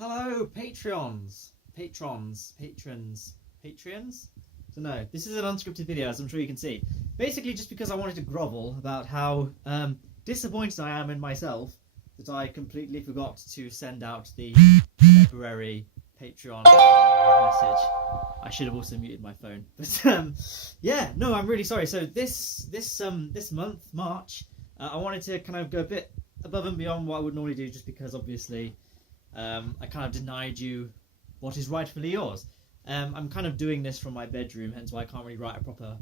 Hello, patrons. So no, this is an unscripted video, as I'm sure you can see. Basically, just because I wanted to grovel about how disappointed I am in myself that I completely forgot to send out the February Patreon message. I should have also muted my phone, but yeah, no, I'm really sorry. So this month, March, I wanted to kind of go a bit above and beyond what I would normally do, just because obviously I kind of denied you what is rightfully yours. I'm kind of doing this from my bedroom, hence why I can't really write a proper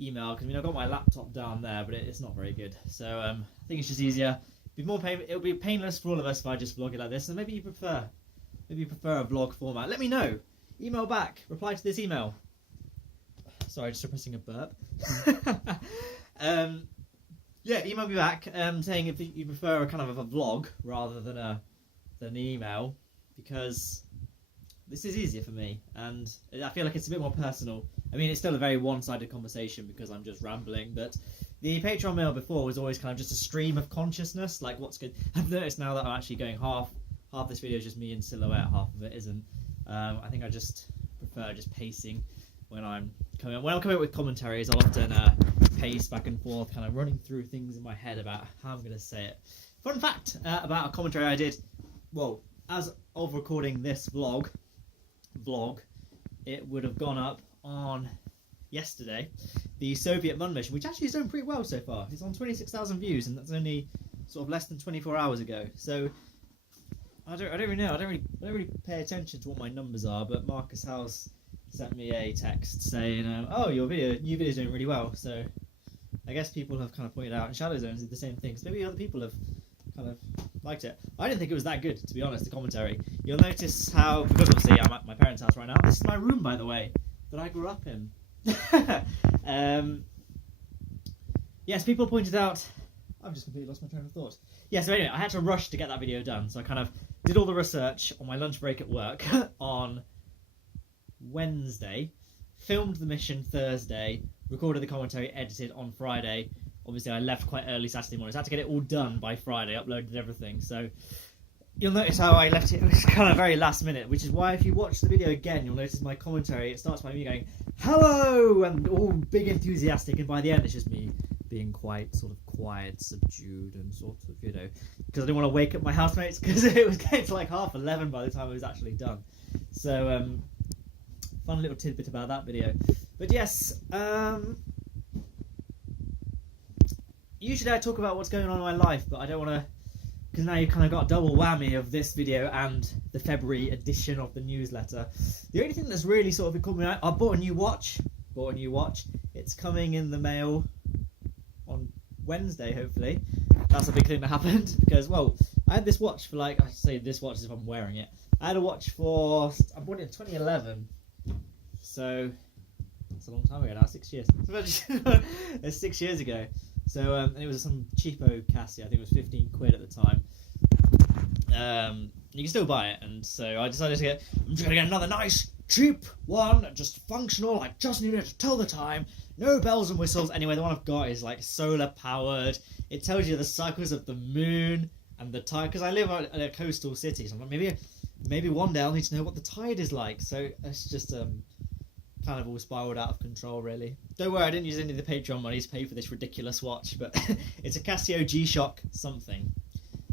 email, because I've got my laptop down there, but it's not very good. So I think it's just easier. It'll be painless for all of us if I just vlog it like this. And maybe you prefer a vlog format. Let me know. Email back. Reply to this email. Sorry, just suppressing a burp. Yeah, email me back saying if you prefer a kind of a vlog rather than an email, because this is easier for me, and I feel like it's a bit more personal. I mean, it's still a very one-sided conversation because I'm just rambling, but the Patreon mail before was always kind of just a stream of consciousness, like what's good. I've noticed now that I'm actually going half this video is just me in silhouette, half of it isn't. I think I just prefer just pacing when I'm coming up with commentaries. I'll often pace back and forth, kind of running through things in my head about how I'm going to say it. Fun fact about a commentary I did, well, as of recording this vlog, it would have gone up on yesterday, the Soviet Moon mission, which actually is doing pretty well so far. It's on 26,000 views, and that's only sort of less than 24 hours ago. So I don't really know. I don't really pay attention to what my numbers are. But Marcus House sent me a text saying, "Oh, your new video is doing really well." So I guess people have kind of pointed out, and Shadow Zones did the same thing. So maybe other people have kind of liked it. I didn't think it was that good, to be honest, the commentary. You'll notice how, because obviously I'm at my parents' house right now. This is my room, by the way, that I grew up in. Yes, people pointed out, I've just completely lost my train of thought. Yeah, so anyway, I had to rush to get that video done, so I kind of did all the research on my lunch break at work on Wednesday, filmed the mission Thursday, recorded the commentary, edited on Friday. Obviously, I left quite early Saturday morning, so I had to get it all done by Friday, uploaded everything. So you'll notice how I left it was kind of very last minute, which is why if you watch the video again, you'll notice my commentary, it starts by me going, "Hello!" and all big enthusiastic, and by the end it's just me being quite sort of quiet, subdued, and sort of, because I didn't want to wake up my housemates, because it was getting to like 11:30 by the time it was actually done. So, fun little tidbit about that video. But yes, usually I talk about what's going on in my life, but I don't want to, because now you've kind of got a double whammy of this video and the February edition of the newsletter. The only thing that's really sort of caught me out, I bought a new watch. It's coming in the mail on Wednesday, hopefully. That's a big thing that happened, because, well, I had this watch for, like, I say this watch as if I'm wearing it. I had a watch for, I bought it in 2011, so it's a long time ago now, 6 years. It's 6 years ago. So, and it was some cheapo Casio, I think it was 15 quid at the time. You can still buy it, and so I decided I'm just going to get another nice, cheap one, just functional, I just need it to tell the time, no bells and whistles. Anyway, the one I've got is like solar powered, it tells you the cycles of the moon and the tide, because I live in a coastal city, so I'm like, maybe one day I'll need to know what the tide is like, so it's just kind of all spiraled out of control, really. Don't worry, I didn't use any of the Patreon money to pay for this ridiculous watch, but it's a Casio G-Shock something.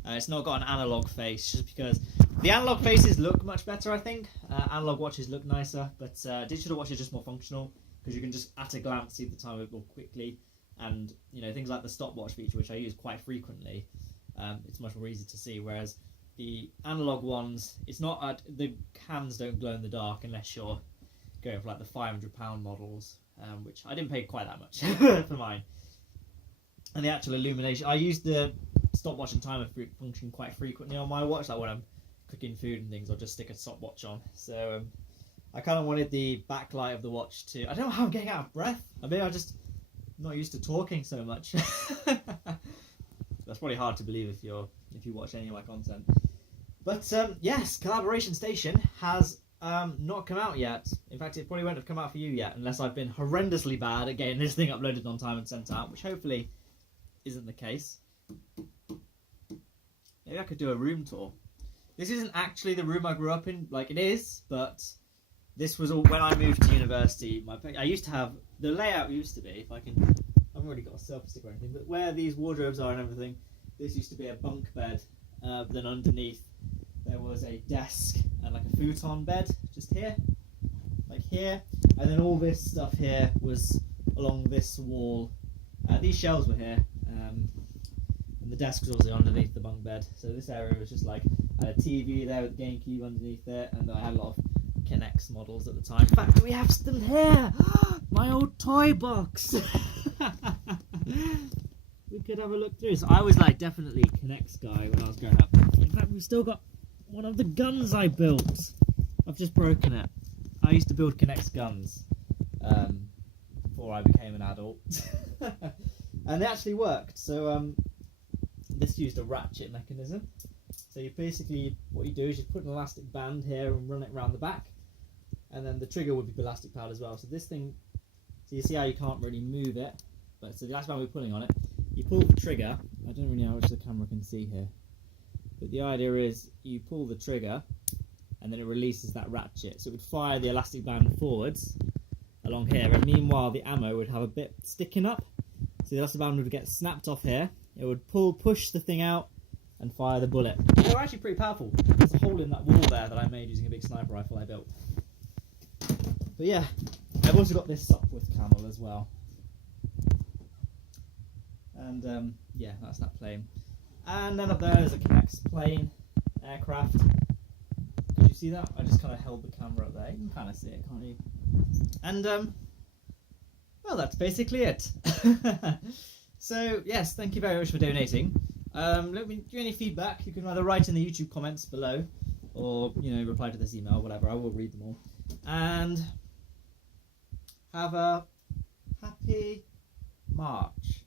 It's not got an analog face, just because the analog faces look much better, I think. Analog watches look nicer, but digital watch is just more functional, because you can just at a glance see the time more quickly, and things like the stopwatch feature, which I use quite frequently, it's much more easy to see, whereas the analog ones, it's not the hands don't glow in the dark unless you're going for like the £500 models, which I didn't pay quite that much for mine. And the actual illumination, I use the stopwatch and timer function quite frequently on my watch, like when I'm cooking food and things, I'll just stick a stopwatch on. So I kind of wanted the backlight of the watch to, I don't know how I'm getting out of breath. I mean, I'm just not used to talking so much. That's probably hard to believe if you watch any of my content. But yes, Collaboration Station has not come out yet. In fact, it probably won't have come out for you yet, unless I've been horrendously bad at getting this thing uploaded on time and sent out, which hopefully isn't the case. Maybe I could do a room tour. This isn't actually the room I grew up in. Like, it is, but this was all when I moved to university. I used to have the layout used to be, if I can, I haven't really got a selfie stick or anything, but where these wardrobes are and everything, this used to be a bunk bed. Then underneath there was a desk and like a futon bed just here, like here, and then all this stuff here was along this wall. These shelves were here, and the desk was also underneath the bunk bed. So this area was just like, I had a TV there with the GameCube underneath it, and I had a lot of Kinect models at the time. In fact, we have them here! My old toy box! We could have a look through. So I was like definitely Kinect guy when I was growing up. In fact, we've still got one of the guns I built. I've just broken it. I used to build Kinect guns before I became an adult. And they actually worked. So this used a ratchet mechanism. So you basically, what you do is you put an elastic band here and run it around the back, and then the trigger would be elastic powered as well. So this thing, so you see how you can't really move it, but so the elastic band we're pulling on it, you pull the trigger. I don't really know how much the camera can see here, but the idea is you pull the trigger, and then it releases that ratchet. So it would fire the elastic band forwards along here, and meanwhile the ammo would have a bit sticking up. So the elastic band would get snapped off here. It would push the thing out, and fire the bullet. They're actually pretty powerful. There's a hole in that wall there that I made using a big sniper rifle I built. But yeah, I've also got this Sopwith Camel as well. And yeah, that's that plane. And then up there is a Kinect plane, aircraft. Did you see that? I just kind of held the camera up there. You can kind of see it, can't you? And well, that's basically it. So yes, thank you very much for donating. Let me give any feedback. You can either write in the YouTube comments below, or reply to this email, whatever. I will read them all. And have a happy March.